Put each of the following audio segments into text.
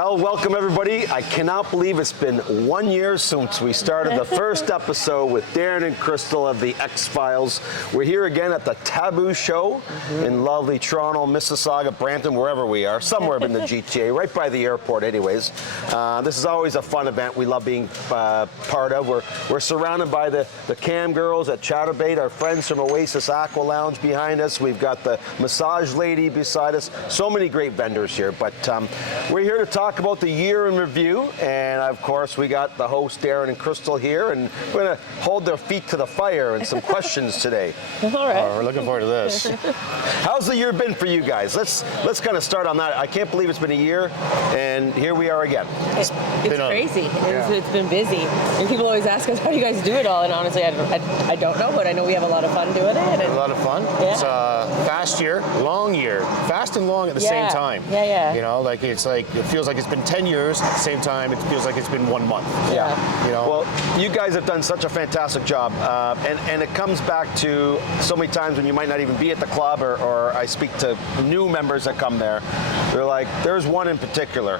Well, welcome everybody. I cannot believe it's been 1 year since we started the first episode with Darren and Crystal of the X-Files. We're here again at the Taboo show in lovely Toronto, Mississauga, Brampton, wherever we are, somewhere in the GTA, right by the airport anyways. This is always a fun event we love being part of. We're surrounded by the cam girls at Chatterbait, our friends from Oasis Aqua Lounge behind us. We've got the massage lady beside us. So many great vendors here, but we're here to talk about the year in review, and of course we got the host Darren and Crystal here, and we're going to hold their feet to the fire and some questions today. All right. We're looking forward to this. How's the year been for you guys? Let's kind of start on that. I can't believe it's been a year, and here we are again. It's crazy. It's been busy, and people always ask us, how do you guys do it all? And honestly, I don't know, but I know we have a lot of fun doing it. And a lot of fun. Yeah. It's a fast year, long year, fast and long at the same time. Yeah. You know, like it feels like it's been 10 years. At the same time, it feels like it's been 1 month. Yeah. You know. Well, you guys have done such a fantastic job, and it comes back to so many times when you might not even be at the club, or I speak to new members that come there. They're like, there's one in particular,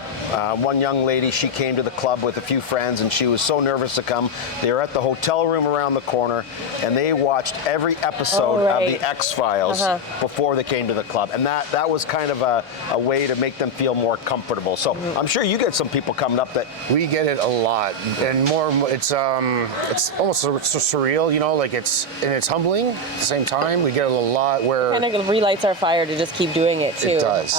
one young lady. She came to the club with a few friends, and she was so nervous to come. They were at the hotel room around the corner, and they watched every episode of the X-Files before they came to the club, and that was kind of a way to make them feel more comfortable. So I'm sure you get some people coming up that we get it a lot, and more. It's almost surreal, you know, like it's humbling at the same time. We get a lot where it kind of relights our fire to just keep doing it too. It does.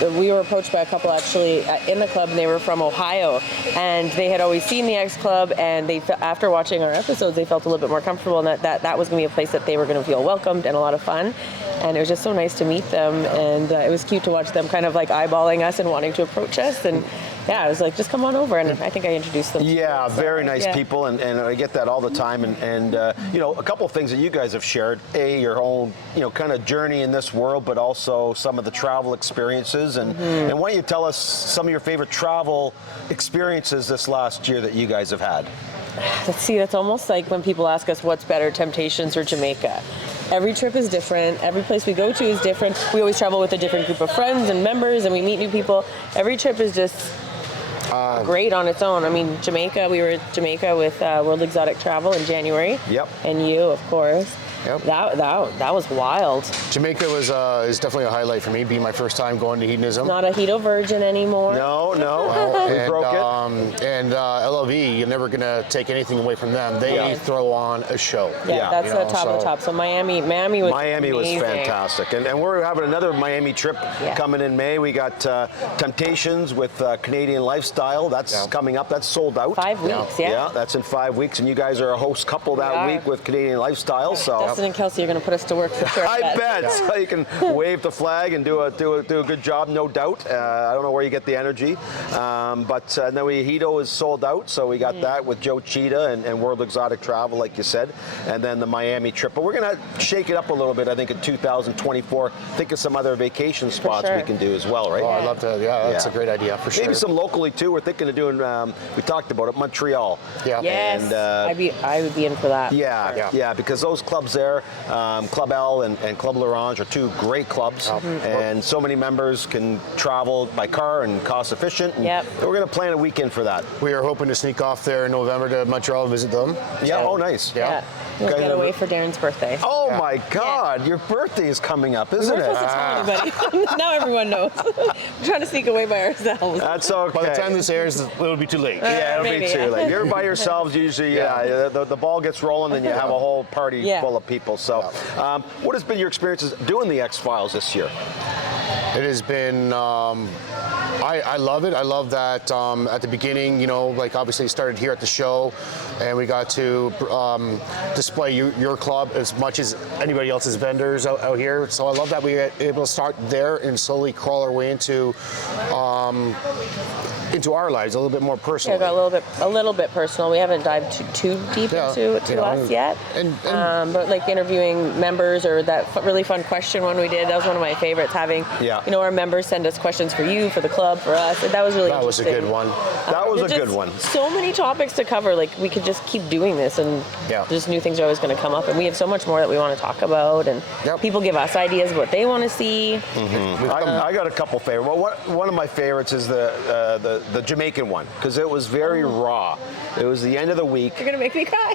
We were approached by a couple actually in the club, and they were from Ohio, and they had always seen the X Club, and they after watching our episodes, they felt a little bit more comfortable, and that was going to be a place that they were going to feel welcomed and a lot of fun. And it was just so nice to meet them, and it was cute to watch them kind of like eyeballing us and wanting to approach us. And yeah, I was like, just come on over, and I think I introduced them. Yeah, very nice people, and I get that all the time. And you know, a couple of things that you guys have shared: your own, kind of journey in this world, but also some of the travel experiences. And why don't you tell us some of your favorite travel experiences this last year that you guys have had? Let's see, that's almost like when people ask us what's better, Temptations or Jamaica. Every trip is different. Every place we go to is different. We always travel with a different group of friends and members, and we meet new people. Every trip is just great on its own. I mean, Jamaica, we were at Jamaica with World Exotic Travel in January. Yep. And you, of course. Yep. That was wild. Jamaica is definitely a highlight for me, being my first time going to hedonism. Not a Hedo virgin anymore. No. We broke it. And LLV, you're never gonna take anything away from them. They throw on a show. Yeah, that's the top of the top. So Miami was amazing. Fantastic, and we're having another Miami trip coming in May. We got Temptations with Canadian Lifestyle. That's coming up. That's sold out. 5 weeks. Yeah, that's in 5 weeks, and you guys are a host couple that week with Canadian Lifestyle. So Dustin and Kelsey are going to put us to work for sure. I bet. So you can wave the flag and do a good job, no doubt. I don't know where you get the energy, but then Hedo is sold out, so we got that with Joe Cheetah and World Exotic Travel, like you said, and then the Miami trip. But we're going to shake it up a little bit, I think, in 2024. Think of some other vacation spots we can do as well, right? Oh, I'd love to. Yeah, that's a great idea for sure. Maybe some locally too. We're thinking of doing. We talked about it, Montreal. Yeah. Yes. And, I would be in for that. Yeah, because those clubs there, Club L and Club L'Orange, are two great clubs, and so many members can travel by car and cost efficient. And we're going to plan a weekend for that. We are hoping to sneak off there in November to Montreal and visit them. Yeah. Oh, nice. Yeah. We'll get away for Darren's birthday. Oh my God, your birthday is coming up, isn't it? We're supposed to tell anybody. Now everyone knows. We're trying to sneak away by ourselves. That's okay. By the time this airs, it'll be too late. Yeah, it'll be too late. You're by yourselves usually. The ball gets rolling, and you have a whole party full of people. So, what has been your experiences doing the X-Files this year? It has been. I love it. I love that at the beginning, like obviously it started here at the show, and we got to display your club as much as anybody else's vendors out here. So I love that we were able to start there and slowly crawl our way into our lives a little bit more personal. Yeah, got a little bit personal. We haven't dived too deep into us yet. But like interviewing members, or that really fun question one we did, that was one of my favorites. Having our members send us questions for you, for the club, club for us. That was really That was a interesting. good one. That was a There's good just one. So many topics to cover. Like we could just keep doing this, and Yeah. just new things are always going to come up. And we have so much more that we want to talk about. And Yep. people give us ideas of what they want to see. I got a couple favorite. Well, one of my favorites is the Jamaican one because it was very raw. It was the end of the week, You're gonna make me cry.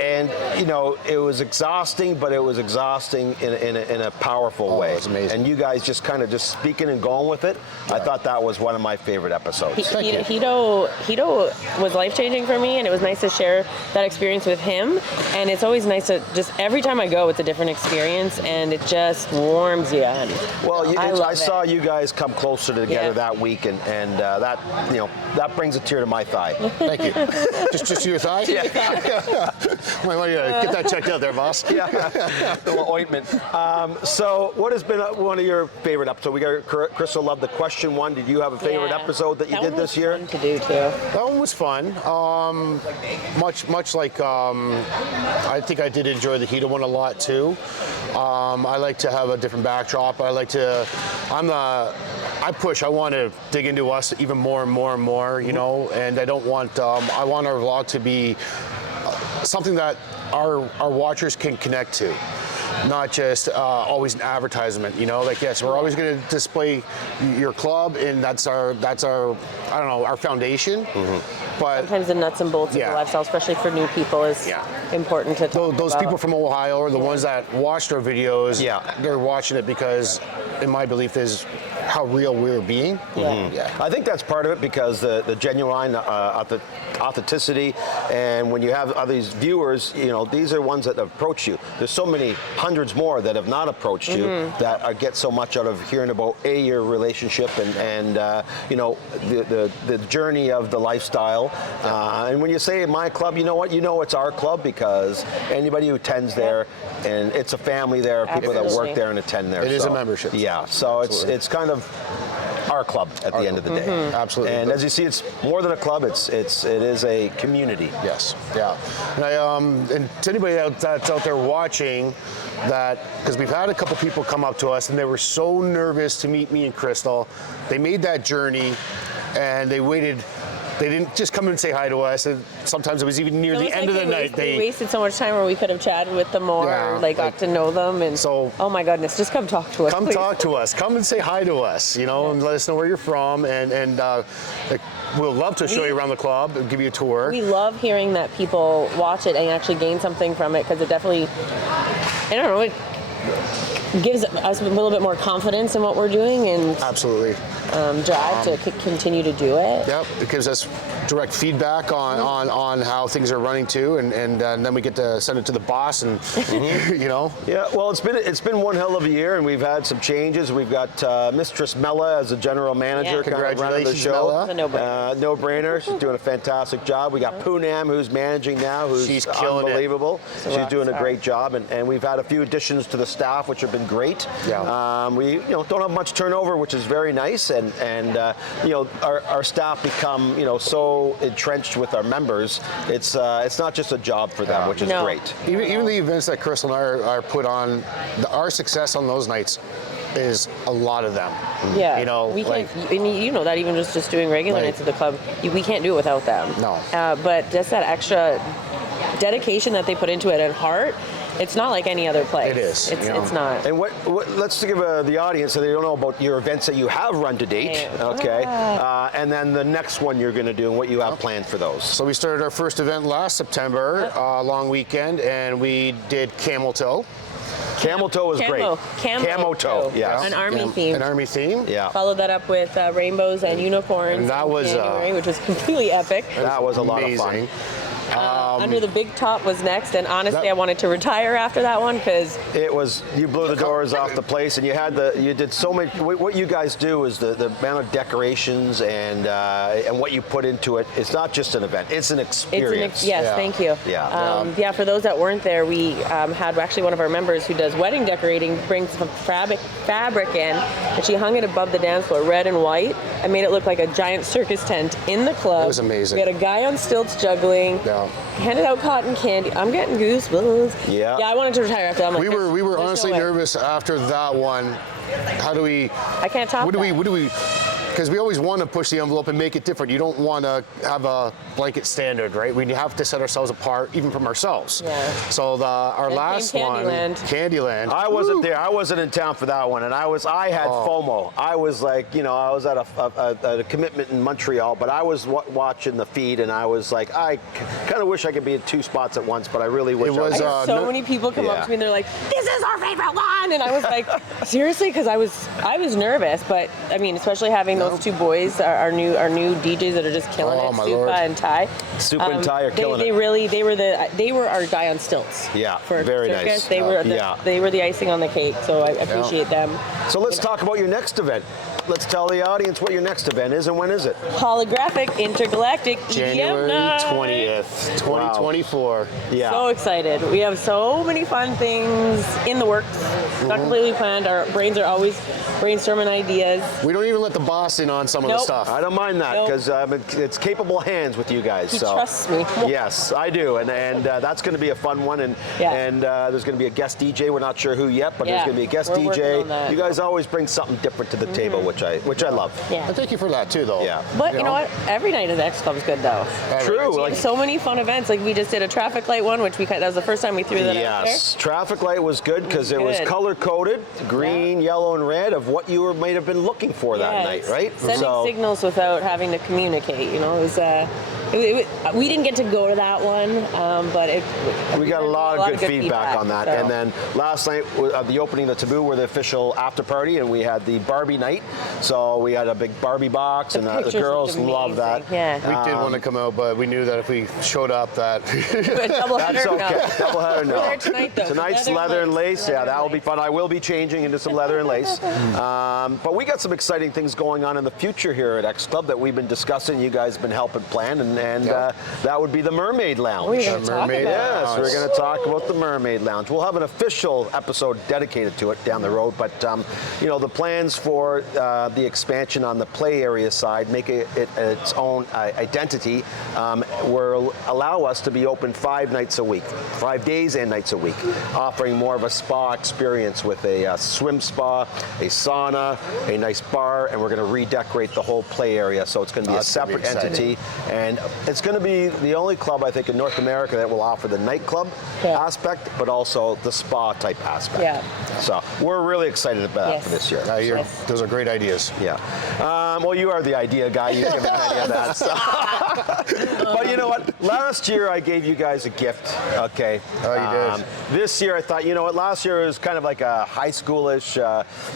and you know it was exhausting, but it was exhausting in a powerful way. It was amazing. And you guys just kind of just speaking and going with it. I thought that was one of my favorite episodes. Hito was life-changing for me, and it was nice to share that experience with him. And it's always nice to just every time I go, it's a different experience, and it just warms you. And Well, I saw it. you guys come closer together Yeah. that week, and that that brings a tear to my thigh. Thank you. just your thigh? Yeah. Might get that checked out there, boss. Yeah, the little ointment. So, what has been one of your favorite episodes? We got Crystal loved the question one. Did you have a favorite Yeah. episode that you did one this was year? fun to do too. That one was fun. Much like I think I did enjoy the Hito one a lot too. I like to have a different backdrop. I push. I want to dig into us even more and more and more. You know, and I don't want. I want our vlog to be something that our watchers can connect to. Not just always an advertisement, you know. Like yes, we're always going to display your club, and that's our I don't know, our foundation. But Sometimes the nuts and bolts Yeah. of the lifestyle, especially for new people, is important to talk those about. people from Ohio are the ones that watched our videos. Yeah. They're watching it because, in my belief, is how real we're being. Yeah. Yeah. I think that's part of it because the genuine authenticity, and when you have other viewers, you know, these are ones that approach you. There's so many hundreds more that have not approached you that get so much out of hearing about your relationship and you know the journey of the lifestyle. And when you say my club, you know what? You know it's our club because anybody who attends there, and it's a family there, people that Absolutely. work there and attend there. It is so, a membership. Yeah, so Absolutely. it's kind of our club at the end of the day. Absolutely. And as you see, it's more than a club. It is a community. Yes. Yeah. And to anybody that's out there watching, that because we've had a couple people come up to us and they were so nervous to meet me and Crystal, they made that journey, and they waited. They didn't just come and say hi to us. And sometimes it was even near the end of the night. We wasted so much time where we could have chatted with them more, Yeah, or got to know them, and So- oh my goodness, just come talk to us. Come please. talk to us. Come and say hi to us. You know, and let us know where you're from, and we'll love to show you around the club and give you a tour. We love hearing that people watch it and actually gain something from it, because it definitely, I don't know, it gives us a little bit more confidence in what we're doing and Absolutely. drive to continue to do it. Yep. It gives us direct feedback on how things are running too, and then we get to send it to the boss, and you know. Yeah, well, it's been one hell of a year, and we've had some changes. We've got Mistress Mella as a general manager, Yeah. kind of running the Congratulations, show. Mella. It's a no-brainer. No-brainer. She's doing a fantastic job. We got Poonam, who's managing now, who's She's killing it. unbelievable. She's rock doing a star. great job, and we've had a few additions to the staff, which have been great. Yeah. We don't have much turnover, which is very nice, and our staff become so entrenched with our members. It's not just a job for them, which is No. great. Even the events that Crystal and I are put on, our success on those nights is a lot of them. Yeah, You know, we like- can't. And you know that even just doing regular Like- nights at the club, we can't do it without them. No. But just that extra dedication that they put into it and heart, it's not like any other place. It is, It's, you know. it's not. And what let's give the audience, so they don't know about your events that you have run to date, Yeah. okay? And then the next one you're going to do and what you have planned for those. So we started our first event last September, long weekend, and we did Camel Toe. Camel Toe was great. Camo Toe, yes. An army theme. An army theme. Yeah. Followed that up with rainbows and unicorns. And that in was, January, which was completely epic. That was a lot of fun. Amazing. Under the Big Top was next, and honestly, that- I wanted to retire after that one because You blew the doors off the place, and you did so much. What you guys do is the amount of decorations and what you put into it. It's not just an event; it's an experience. yes, Yeah. thank you. Yeah. For those that weren't there, we had actually one of our members who does wedding decorating bring some fabric in, and she hung it above the dance floor, red and white, and made it look like a giant circus tent in the club. It was amazing. We had a guy on stilts juggling. Yeah. Handed out cotton candy. I'm getting goosebumps. Yeah. Yeah, I wanted to retire after that. I'm like, We were there's honestly no way. nervous after that one. How do we? I can't top What do that. we? because we always want to push the envelope and make it different. You don't want to have a blanket standard, right? We have to set ourselves apart even from ourselves. Yeah. So our last one, Candyland. I wasn't there. I wasn't in town for that one, and I had FOMO. I was like, you know, I was at a commitment in Montreal, but I was watching the feed, and I was like, I kind of wish I could be in 2 spots at once, but I really wish. I had so many people come up to me and they're like, "This is our favorite one," and I was like, seriously, because I was nervous, but I mean, especially having those two boys, our new DJs that are just killing it, Supa and Ty. Supa and Ty are killing it. They were our guy on stilts. Yeah, for very circus. nice. They were the icing on the cake, so I appreciate them. So let's talk about your next event. Let's tell the audience what your next event is and when is it? Holographic Intergalactic January EDM 20th, 2024. Wow. Yeah. So excited. We have so many fun things in the works. Not completely planned. Our brains are always brainstorming ideas. We don't even let the boss in on some of the stuff. I don't mind that because it's capable hands with you guys. He trusts me. Yes, I do, and that's going to be a fun one. And there's going to be a guest DJ. We're not sure who yet, but there's going to be a guest DJ. You guys always bring something different to the table, which I love. Yeah. And thank you for that too, though. Yeah. But you know what? Every night at the X Club is good, though. True. Like so many fun events. Like we just did a traffic light one, which that was the first time we threw that out there. Yes, traffic light was good because it was color coded, green, yellow, and red of what you might have been looking for that night, right? Sending signals without having to communicate. You know, it was. We didn't get to go to that one, but we got a lot of good feedback on that. So. And then last night, the opening of the Taboo were the official after party, and we had the Barbie night. So we had a big Barbie box, and the girls loved that. Yeah. We did want to come out, but we knew that if we showed up, that that's okay. Double header, no. We're there tonight, though. Tonight's leather and lace. Yeah, that will be fun. I will be changing into some leather and lace. But we got some exciting things going on in the future here at X Club that we've been discussing. You guys have been helping plan, and that would be the Mermaid Lounge. We're going to talk about Yes, we're going to talk about the Mermaid Lounge. We'll have an official episode dedicated to it down the road, but you know, the plans for the expansion on the play area side, make it its own identity, will allow us to be open 5 nights a week, 5 days and nights a week, offering more of a spa experience with a swim spa, a sauna, a nice bar, and we're going to redecorate the whole play area, so it's going to be a separate entity, and it's going to be the only club, I think, in North America that will offer the nightclub aspect, but also the spa type aspect. Yeah. So we're really excited about that for this year. Those are great ideas. Yeah. Well, you are the idea guy. You give me an idea of that. So. But you know what? Last year I gave you guys a gift. Okay. Oh, you did. This year I thought, you know what? Last year was kind of like a high schoolish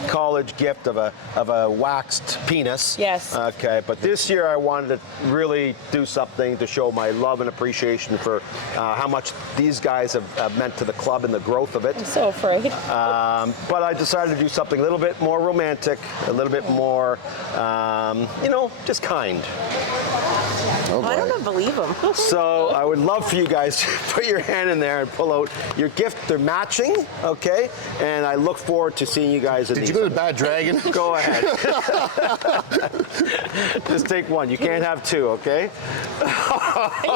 college gift of a waxed penis. Yes. Okay. But this year I wanted to really do something to show my love and appreciation for how much these guys have meant to the club and the growth of it. I'm so afraid. But I decided to do something a little bit more romantic, a little bit more, you know, just kind. Oh, I don't believe him. So I would love for you guys to put your hand in there and pull out your gift. They're matching, okay? And I look forward to seeing you guys in Did you go to Bad Dragon? Go ahead. Just take one. You can't have two, okay?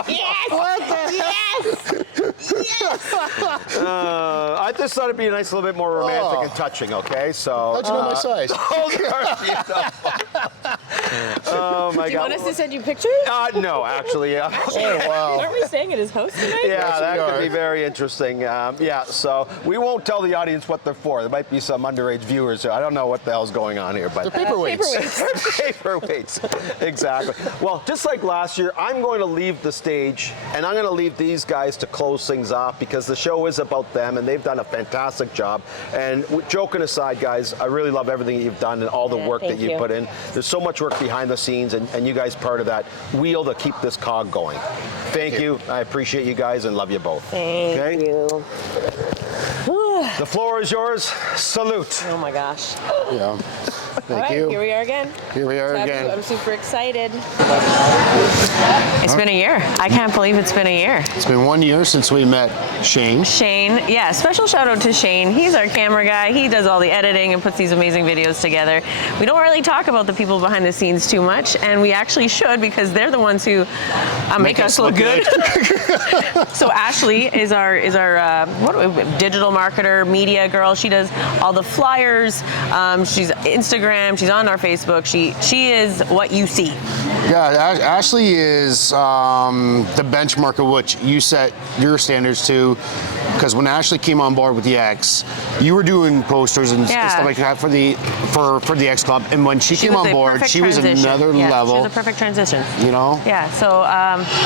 Yes! What the yes! Yes! I just thought it'd be a nice little bit more romantic and touching, okay? So. How'd you know my size? Oh my God! Do you want us to send you pictures? No, actually. Oh wow! Aren't we staying at his house tonight? Yeah, that could be very interesting. Yeah, so we won't tell the audience what they're for. There might be some underage viewers. I don't know what the hell's going on here, but they're paperweights. Paperweights. Exactly. Well, just like last year, I'm going to leave the stage, and I'm going to leave these guys to close things off because the show is about them, and they've done a fantastic job. And joking aside, guys, I really love everything that you've done and all the work that you put in. There's so much work behind the scenes, and you guys part of that wheel to keep this cog going. Thank you. I appreciate you guys and love you both. Thank you. The floor is yours. Salute. Oh my gosh. Yeah. Thank you. Here we are again. Here we are again. I'm super excited. It's been a year. I can't believe it's been a year. It's been 1 year since we met Shane. Shane, yeah, special shout out to Shane. He's our camera guy. He does all the editing and puts these amazing videos together. We don't really talk about the people behind the scenes too much, and we actually should because they're the ones who make us look good. So Ashley is our digital marketer, media girl. She does all the flyers. She's Instagram Instagram. She's on our Facebook. She is what you see. Yeah, Ashley is the benchmark of which you set your standards to. Because when Ashley came on board with the X, you were doing posters and stuff like that for the X Club. And when she came on board, she was another level. She was a perfect transition. You know? Yeah. So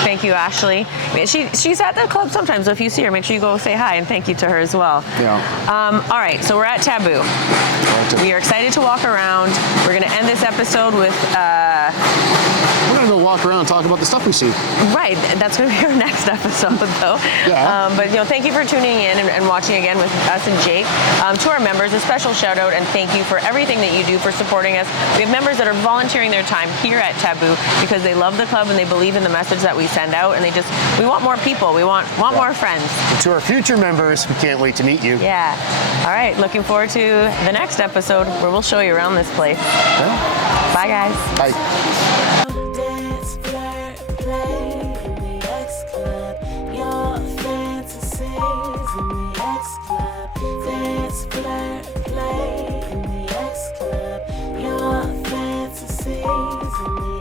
thank you, Ashley. She's at the club sometimes. So if you see her, make sure you go say hi and thank you to her as well. Yeah. All right. So we're at Taboo. We are excited to walk around. We're going to end this episode with. We're gonna go walk around and talk about the stuff we see. Right, that's gonna be our next episode, though. Yeah. But thank you for tuning in and watching again with us and Jake. To our members, a special shout out and thank you for everything that you do for supporting us. We have members that are volunteering their time here at Taboo because they love the club and they believe in the message that we send out, and we want more people. We want more friends. And to our future members, we can't wait to meet you. Yeah. All right. Looking forward to the next episode where we'll show you around this place. Yeah. Bye, guys. Bye. Dance, flirt, play in the X Club. Your fantasies in the X Club. Dance, flirt, play in the X Club. Your fantasies in the